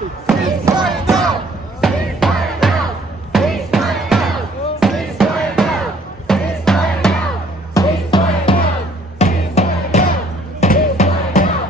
Palestine. Ceasefire now! Ceasefire now! Ceasefire now! Ceasefire now! Ceasefire now! Ceasefire now! Ceasefire now!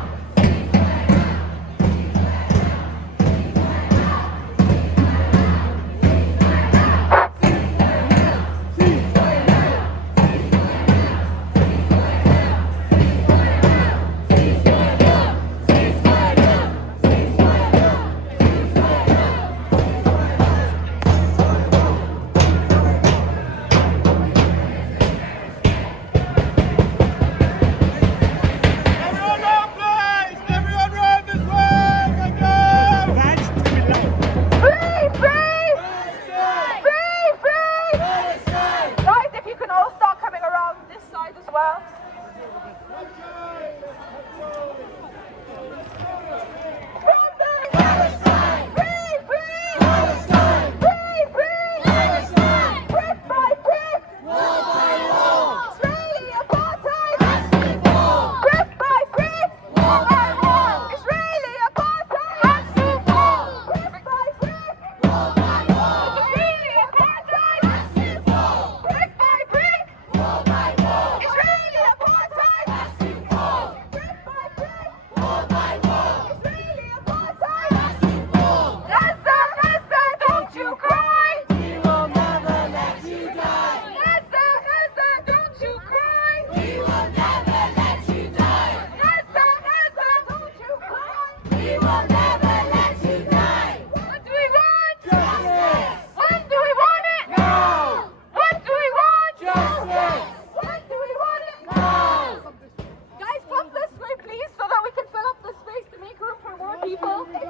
Ceasefire now!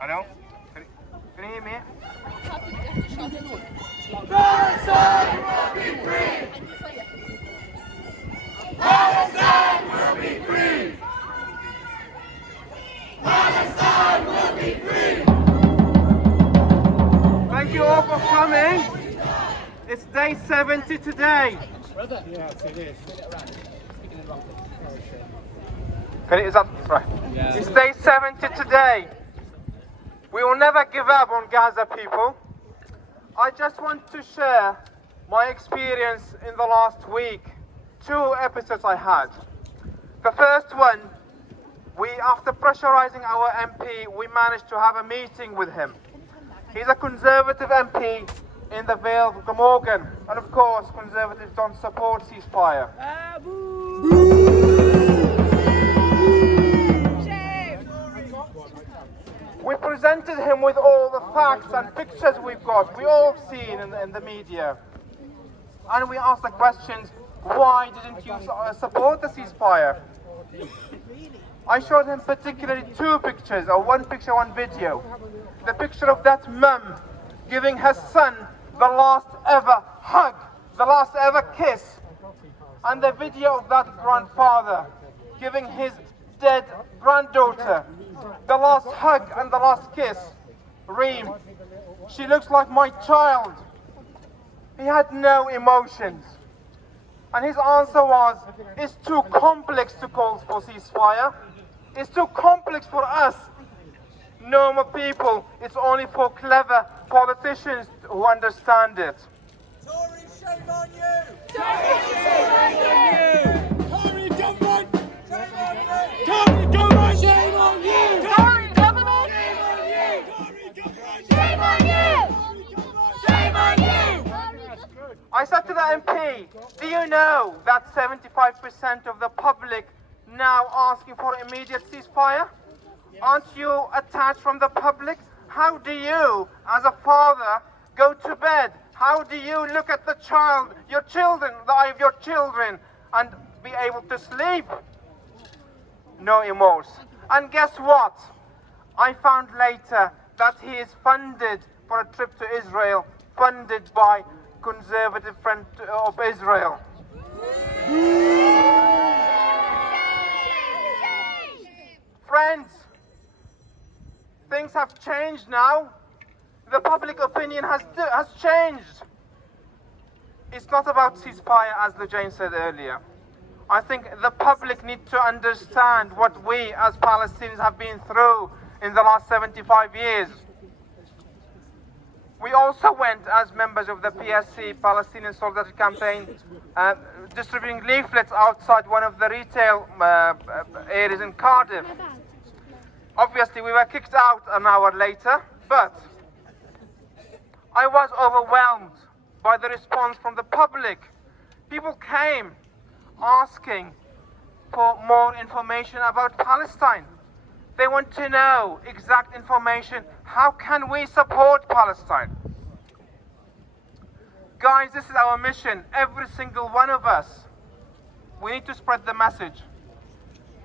I know. Can you hear me? Palestine will be free! Palestine will be free! Palestine will be free! Thank you all for coming. It's day 70 today. Yes, it is. Is that right? Yeah. It's day 70 today. We will never give up on Gaza, people. I just want to share my experience in the last week. 2 episodes I had. The first one, after pressurizing our MP, we managed to have a meeting with him. He's a Conservative MP in the Vale of Glamorgan, and of course, Conservatives don't support ceasefire. We presented him with all the facts and pictures we've got, we all seen in the media. And we asked the questions, why didn't you support the ceasefire? I showed him particularly 2 pictures, or 1 picture, 1 video. The picture of that mum giving her son the last ever hug, the last ever kiss. And the video of that grandfather giving his dead granddaughter the last hug and the last kiss. Reem, she looks like my child. He had no emotions. And his answer was, it's too complex to call for ceasefire. It's too complex for us, normal people. It's only for clever politicians who understand it. Tory, shame on you! Tory, shame on you! Tory government! Shame on you! Tory government! Shame on you! Tory government! Shame on you! Tory government! Shame on you! Shame on you! I said to the MP, do you know that 75% of the public now asking for immediate ceasefire? Aren't you attached from the public? How do you, as a father, go to bed? How do you look at the child, your children, the eye of your children, and be able to sleep? No remorse. And guess what? I found later that he is funded for a trip to Israel, funded by Conservative Front of Israel. Friends, things have changed now. The public opinion has changed. It's not about ceasefire, as Lujane said earlier. I think the public need to understand what we as Palestinians have been through in the last 75 years. We also went as members of the PSC, Palestinian Solidarity Campaign, distributing leaflets outside one of the retail areas in Cardiff. Obviously, we were kicked out an hour later, but I was overwhelmed by the response from the public. People came asking for more information about Palestine. They want to know exact information. How can we support Palestine? Guys, this is our mission. Every single one of us. We need to spread the message.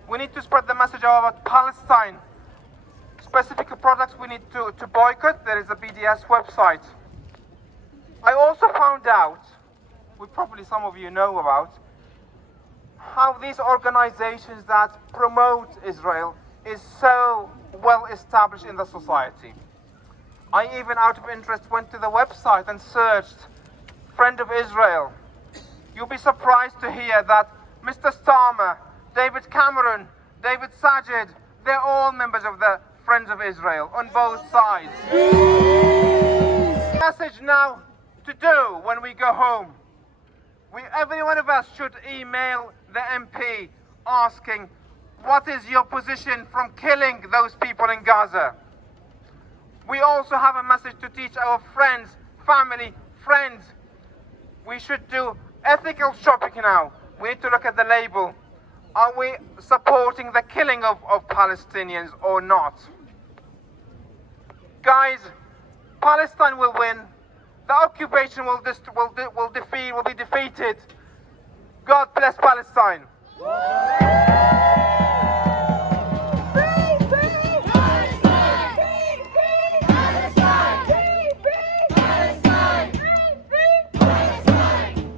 We need to spread the message about Palestine. Specific products we need to boycott. There is a BDS website. I also found out, which probably some of you know about, how these organizations that promote Israel is so well established in the society. I even, out of interest, went to the website and searched Friend of Israel. You'll be surprised to hear that Mr. Starmer, David Cameron, David Sajid, they're all members of the Friends of Israel on both sides. Message now to do when we go home. Every one of us should email the MP asking, what is your position from killing those people in Gaza? We also have a message to teach our friends, family, friends. We should do ethical shopping now. We need to look at the label. Are we supporting the killing of Palestinians or not? Guys, Palestine will win. The occupation will be defeated. God bless Palestine.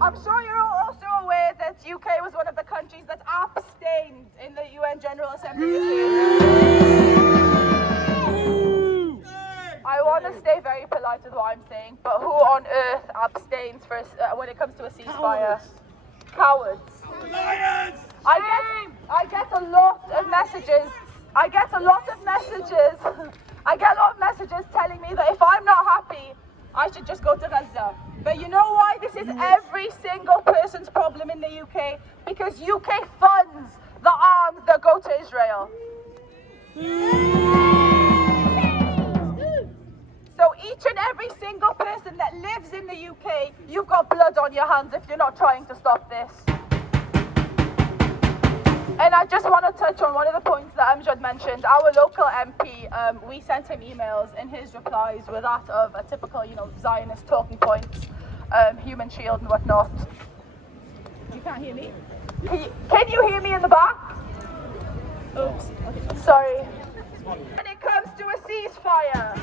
I'm sure you're also aware that UK was one of the countries that abstained in the UN General Assembly this year. I want to stay very polite with what I'm saying, but who on earth abstains when it comes to a ceasefire? Cowards. Lions! I get a lot of messages. I get a lot of messages telling me that if I'm not happy, I should just go to Gaza. But you know why this is every single person's problem in the UK? Because UK funds the arms that go to Israel. So each and every single person that lives in the UK, you've got blood on your hands if you're not trying to stop this. And I just want to touch on one of the points that Amjad mentioned. Our local MP, we sent him emails, and his replies were that of a typical, Zionist talking points, human shield and whatnot. You can't hear me? Can you hear me in the back? Oops. Okay. Sorry. When it comes to a ceasefire.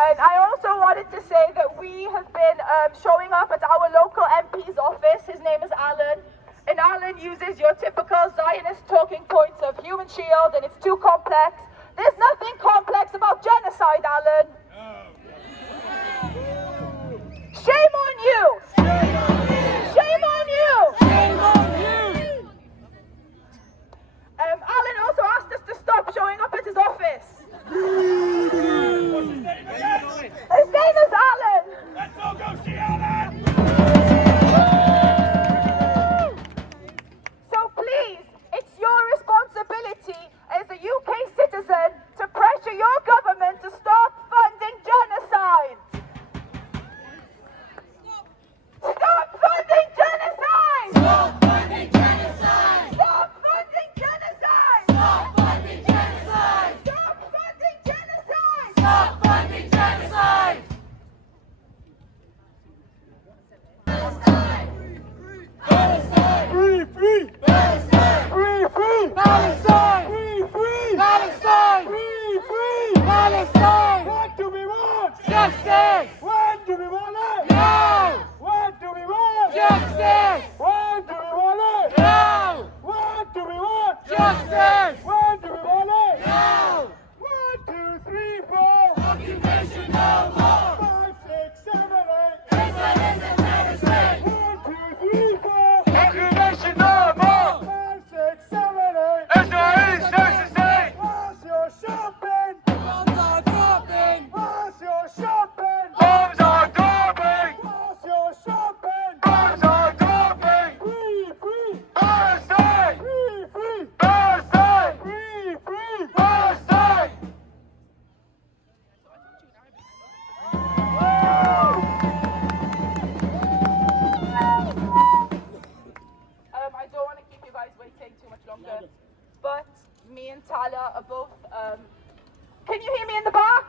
And I also wanted to say that we have been showing up at our local MP's office. His name is Alan. And Alan uses your typical Zionist talking points of human shield and it's too complex. There's nothing complex about genocide, Alan. Shame on you! Shame on you! Shame on you! Alan also asked us to stop showing up at his office. His name is Alan. Let's all go see Alan! So please, it's your responsibility as a UK citizen to pressure your government to stop funding genocide. Stop funding genocide! Stop funding genocide! Stop funding genocide! Stop funding genocide! Stop funding genocide! Stop funding genocide! Palestine! Palestine! Free, free! Palestine! Free, free! Palestine! Free, free! Palestine! Free, free! Palestine! What do we want? Justice! When do we want it? No! What do we want? Justice! When do we want it? No! What do we want? Justice! When do we want it? No! 1, 2, 3, 4. Occupation no more! 5, 6, 7, 8. Israel is a terrorist state! 1, 2, 3, 4. Occupation no more! 5, 6, 7, 8. Israel is terrorist state! What's your shopping? Bombs are dropping! What's your shopping? Bombs are dropping! What's your shopping? Bombs are dropping! Free, free! Palestine! Free, free! Palestine! Free, free! Palestine! I don't want to keep you guys waiting too much longer, but me and Tala are both. Can you hear me in the back?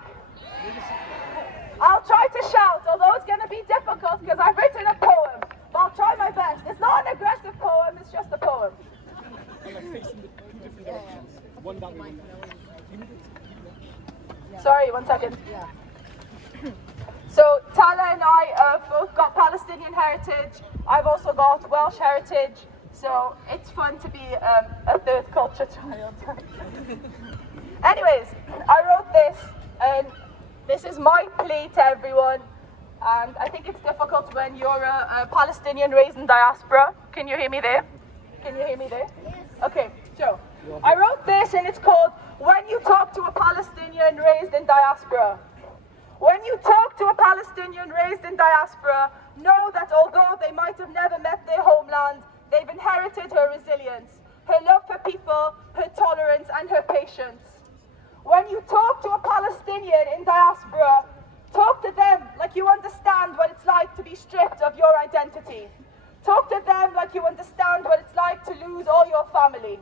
I'll try to shout, although it's going to be difficult because I've written a poem. But I'll try my best. It's not an aggressive poem, it's just a poem. Sorry, 1 second. So Tala and I both got Palestinian heritage. I've also got Welsh heritage. So it's fun to be a third culture child. Anyways, I wrote this, and this is my plea to everyone. And I think it's difficult when you're a Palestinian raised in diaspora. Can you hear me there? Can you hear me there? Okay, so I wrote this, and it's called When You Talk to a Palestinian Raised in Diaspora. When you talk to a Palestinian raised in diaspora, know that although they might have never met their homeland, they've inherited her resilience, her love for people, her tolerance, and her patience. When you talk to a Palestinian in diaspora, talk to them like you understand what it's like to be stripped of your identity. Talk to them like you understand what it's like to lose all your family.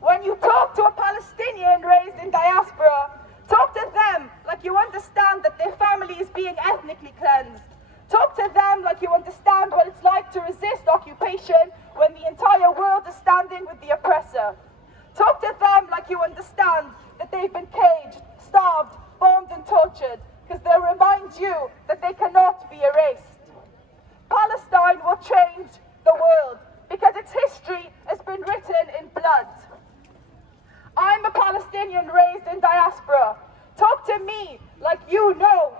When you talk to a Palestinian raised in diaspora, talk to them like you understand that their family is being ethnically cleansed. Talk to them like you understand what it's like to resist occupation when the entire world is standing with the oppressor. Talk to them like you understand that they've been caged, starved, bombed and tortured, because they'll remind you that they cannot be erased. Palestine will change the world because its history has been written in blood. I'm a Palestinian raised in diaspora. Talk to me like you know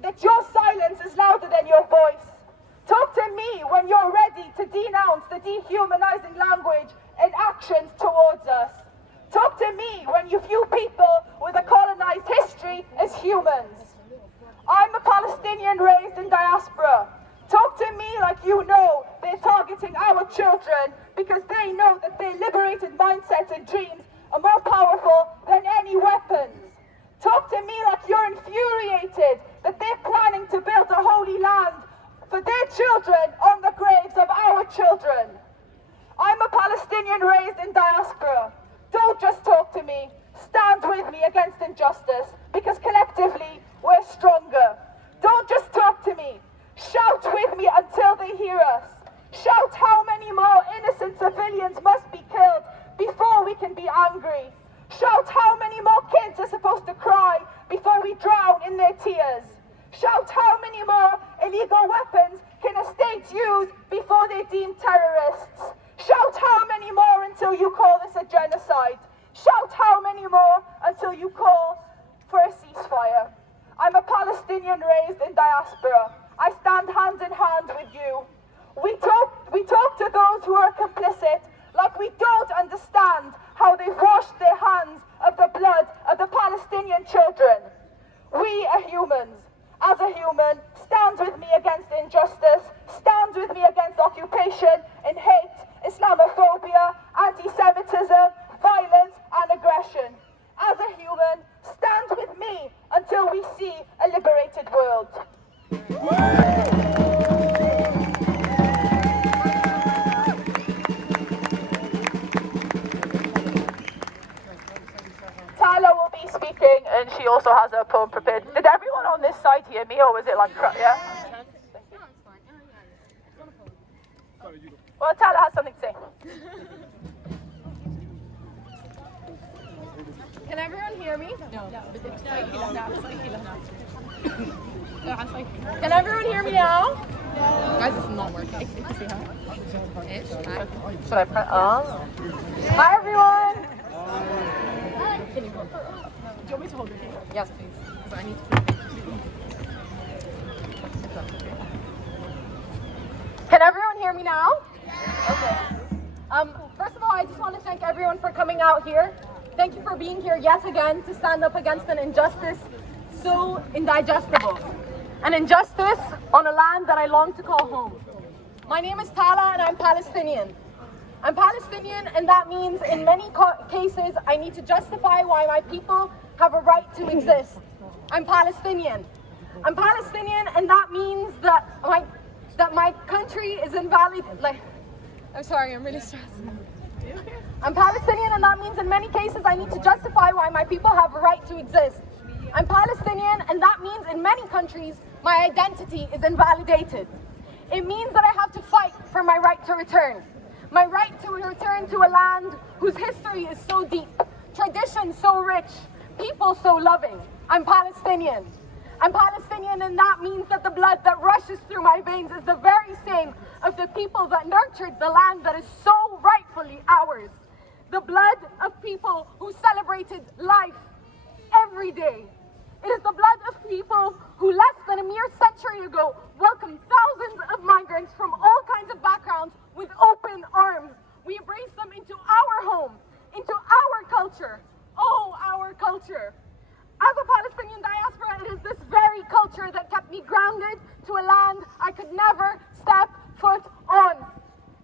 that your silence is louder than your voice. Talk to me when you're ready to denounce the dehumanizing language and actions towards us. Talk to me when you view people with a colonized history as humans. I'm a Palestinian raised in diaspora. Talk to me like you know they're targeting our children because they know that their liberated mindsets and dreams are more powerful than any weapons. Talk to me like you're infuriated that they're planning to build a holy land for their children on the graves of our children. I'm a Palestinian raised in diaspora. Don't just talk to me. Stand with me against injustice because collectively we're stronger. Don't just talk to me. Shout with me until they hear us. Shout how many more innocent civilians must be killed before we can be angry. Shout how many more kids are supposed to cry before we drown in their tears. Shout how many more illegal weapons can a state use before they're deemed terrorists. Shout how many more until you call this a genocide. Shout how many more until you call for a ceasefire. I'm a Palestinian raised in diaspora. I stand hand in hand with you. We talk to those who are complicit like we don't understand how they've washed their hands of the blood of the Palestinian children. We are humans. As a human, stand with me against injustice, stand with me against occupation and hate, Islamophobia, anti-Semitism, violence and aggression. As a human, stand with me until we see a liberated world. Tala will be speaking and she also has her poem prepared. Did everyone on this side hear me or was it like, yeah? Well, Tala has something to say. Can everyone hear me? No. Can everyone hear me now? No. Guys, this is not working. Should I press on? Hi everyone! Do you want me to hold your feet? Yes, please. Because I need to. Can everyone hear me now? Okay. First of all, I just want to thank everyone for coming out here. Thank you for being here yet again to stand up against an injustice so indigestible. An injustice on a land that I long to call home. My name is Tala and I'm Palestinian. I'm Palestinian and that means in many cases I need to justify why my people have a right to exist. I'm Palestinian. I'm Palestinian and that means that my country is invalid. I'm sorry, I'm really stressed. I'm Palestinian and that means in many cases I need to justify why my people have a right to exist. I'm Palestinian and that means in many countries my identity is invalidated. It means that I have to fight for my right to return. My right to return to a land whose history is so deep, tradition so rich, people so loving. I'm Palestinian. I'm Palestinian and that means that the blood that rushes through my veins is the very same of the people that nurtured the land that is so rightfully ours. The blood of people who celebrated life every day. It is the blood of people who less than a mere century ago welcomed thousands of migrants from all kinds of backgrounds with open arms. We embraced them into our home, into our culture. Oh, our culture. As a Palestinian diaspora, it is this very culture that kept me grounded to a land I could never step foot on.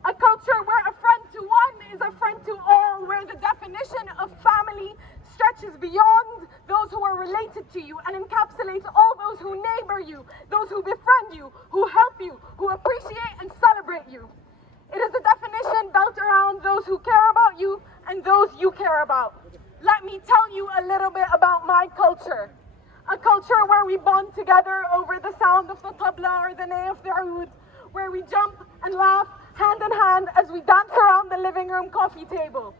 A culture where a friend to one is a friend to all, where the definition of family stretches beyond those who are related to you and encapsulates all those who neighbor you, those who befriend you, who help you, who appreciate and celebrate you. It is a definition built around those who care about you and those you care about. Let me tell you a little bit about my culture. A culture where we bond together over the sound of the tabla or the ney of the oud, where we jump and laugh hand in hand as we dance around the living room coffee table,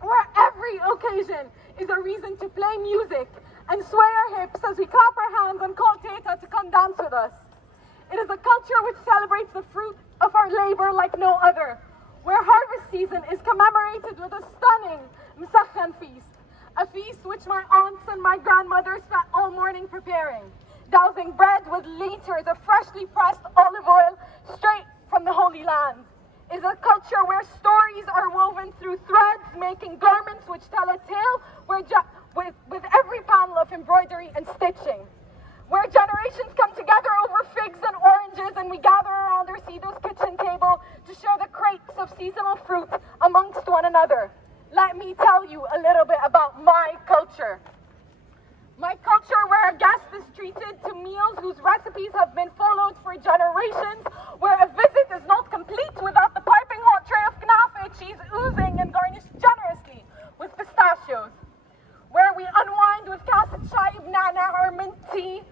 where every occasion is a reason to play music and sway our hips as we clap our hands and call Teta to come dance with us. It is a culture which celebrates the fruit of our labor like no other, where harvest season is commemorated with a stunning Msakhan feast, a feast which my aunts and my grandmother spent all morning preparing, dousing bread with liters of freshly pressed olive oil straight from the Holy Land. It is a culture where stories are woven through threads, making garments which tell a tale with every panel of embroidery and stitching, where generations come together over figs and oranges and we gather around our Sido's kitchen table to share the crates of seasonal fruit amongst one another. Let me tell you a little bit about my culture. My culture where a guest is treated to meals whose recipes have been followed for generations, where a visit is not complete without the piping hot tray of knafe cheese oozing and garnished generously with pistachios, where we unwind with kasset chai nana or mint tea,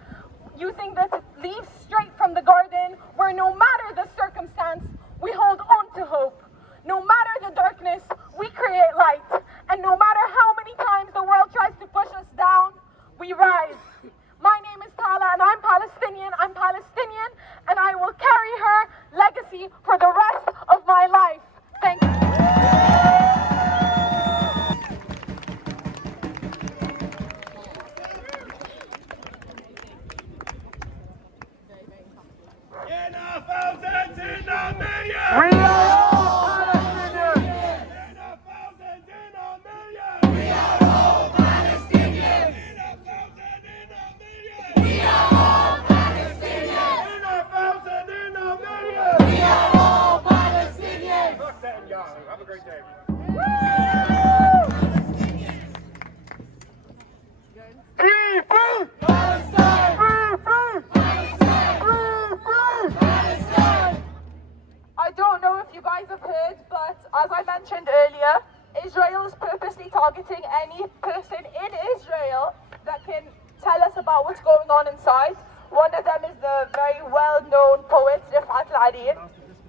using the leaves straight from the garden, where no matter the circumstance, we hold on to hope. No matter the darkness, we create light. And no matter how many times the world tries to push us down, we rise. My name is Tala and I'm Palestinian, and I will carry her legacy for the rest of my life. Thank you. Have a great day. Free food! Palestine! Free food! Palestine! Free food! Palestine! I don't know if you guys have heard, but as I mentioned earlier, Israel is purposely targeting any person in Israel that can tell us about what's going on inside. One of them is the very well-known poet, Rifat Al-Ali.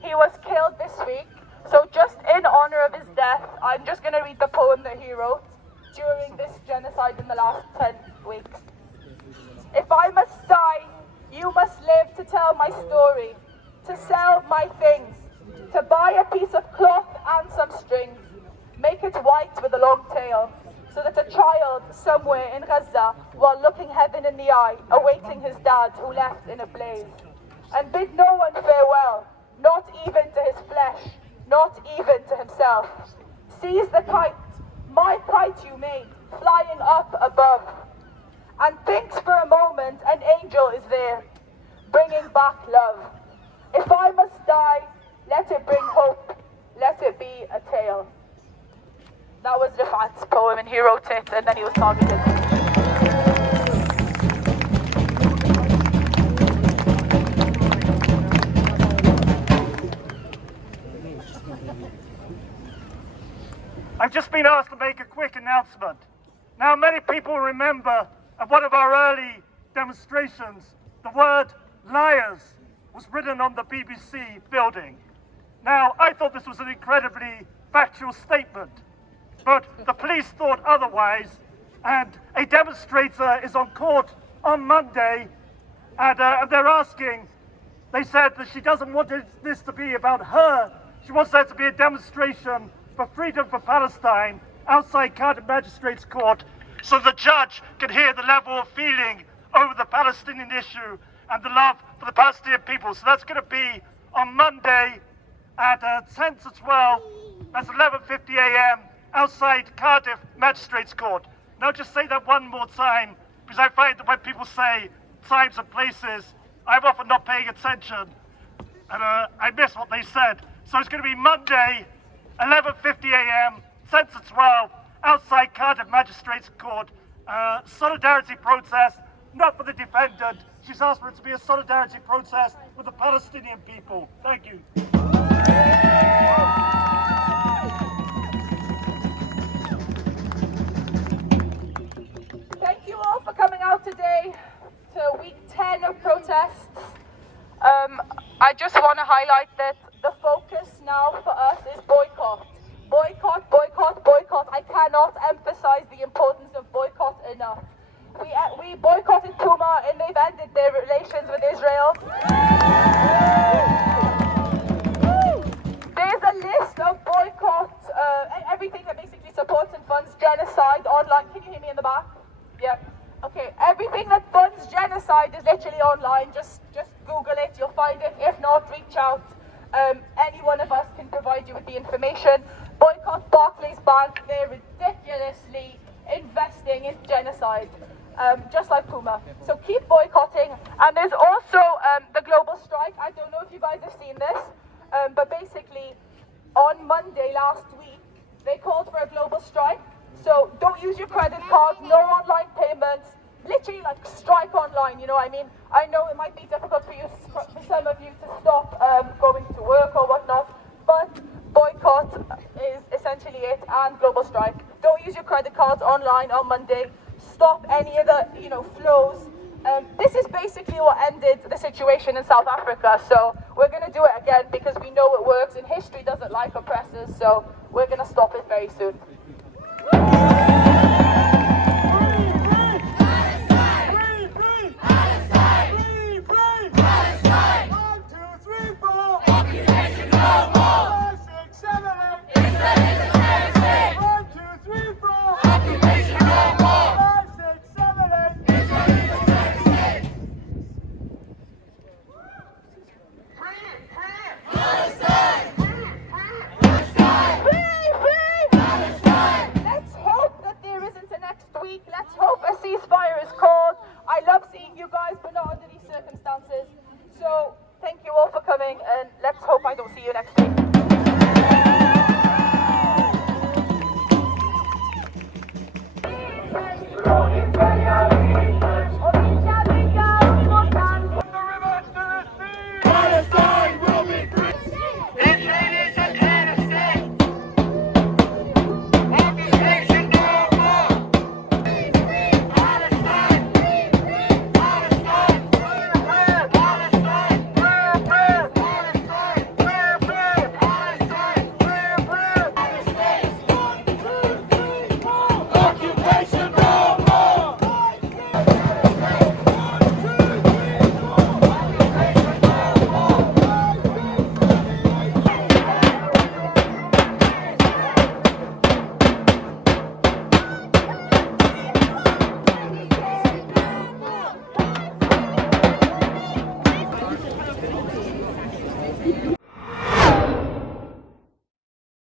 He was killed this week. So just in honor of his death, I'm just going to read the poem that he wrote during this genocide in the last 10 weeks. If I must die, you must live to tell my story, to sell my things, to buy a piece of cloth and some strings, make it white with a long tail, so that a child somewhere in Gaza, while looking heaven in the eye, awaiting his dad who left in a blaze, and bid no one farewell, not even to his flesh, not even to himself. Seize the kite, my kite you made, flying up above, and thinks for a moment an angel is there, bringing back love. If I must die, let it bring hope, let it be a tale. That was Rifat's poem, and he wrote it, and then he was targeted. I've just been asked to make a quick announcement. Now, many people remember at one of our early demonstrations, the word liars was written on the BBC building. Now, I thought this was an incredibly factual statement, but the police thought otherwise, and a demonstrator is on court on Monday, and they're asking, they said that she doesn't want this to be about her, she wants there to be a demonstration for freedom for Palestine outside Cardiff Magistrates Court, so the judge can hear the level of feeling over the Palestinian issue and the love for the Palestinian people. So that's going to be on Monday at 10 to 12, that's 11:50 a.m. outside Cardiff Magistrates Court. Now just say that one more time, because I find that when people say times and places, I'm often not paying attention, and I miss what they said. So it's going to be Monday, 11:50 a.m., 10 to 12, outside Cardiff Magistrates Court. Solidarity protest, not for the defendant. She's asked for it to be a solidarity protest with the Palestinian people. Thank you. Thank you all for coming out today to week 10 of protests. I just want to highlight that the focus now for us is boycott. Boycott, boycott, boycott. I cannot emphasize the importance of boycott enough. We boycotted Puma and they've ended their relations with Israel. There's a list of boycotts, everything that basically supports and funds genocide online. Can you hear me in the back? Yeah. Okay, everything that funds genocide is literally online. Just Google it, you'll find it. If not, reach out. Any one of us can provide you with the information. Boycott Barclays Bank. They're ridiculously investing in genocide, just like Puma. So keep boycotting. And there's also the global strike. I don't know if you guys have seen this, but basically on Monday last week, they called for a global strike. So don't use your credit card, no online payments, literally like strike online, you know what I mean? I know it might be difficult for you, for some of you to stop going to work or whatnot, but boycott is essentially it, and global strike. Don't use your credit cards online on Monday. Stop any of the, flows. This is basically what ended the situation in South Africa, so we're going to do it again because we know it works, and history doesn't like oppressors, so we're going to stop it very soon.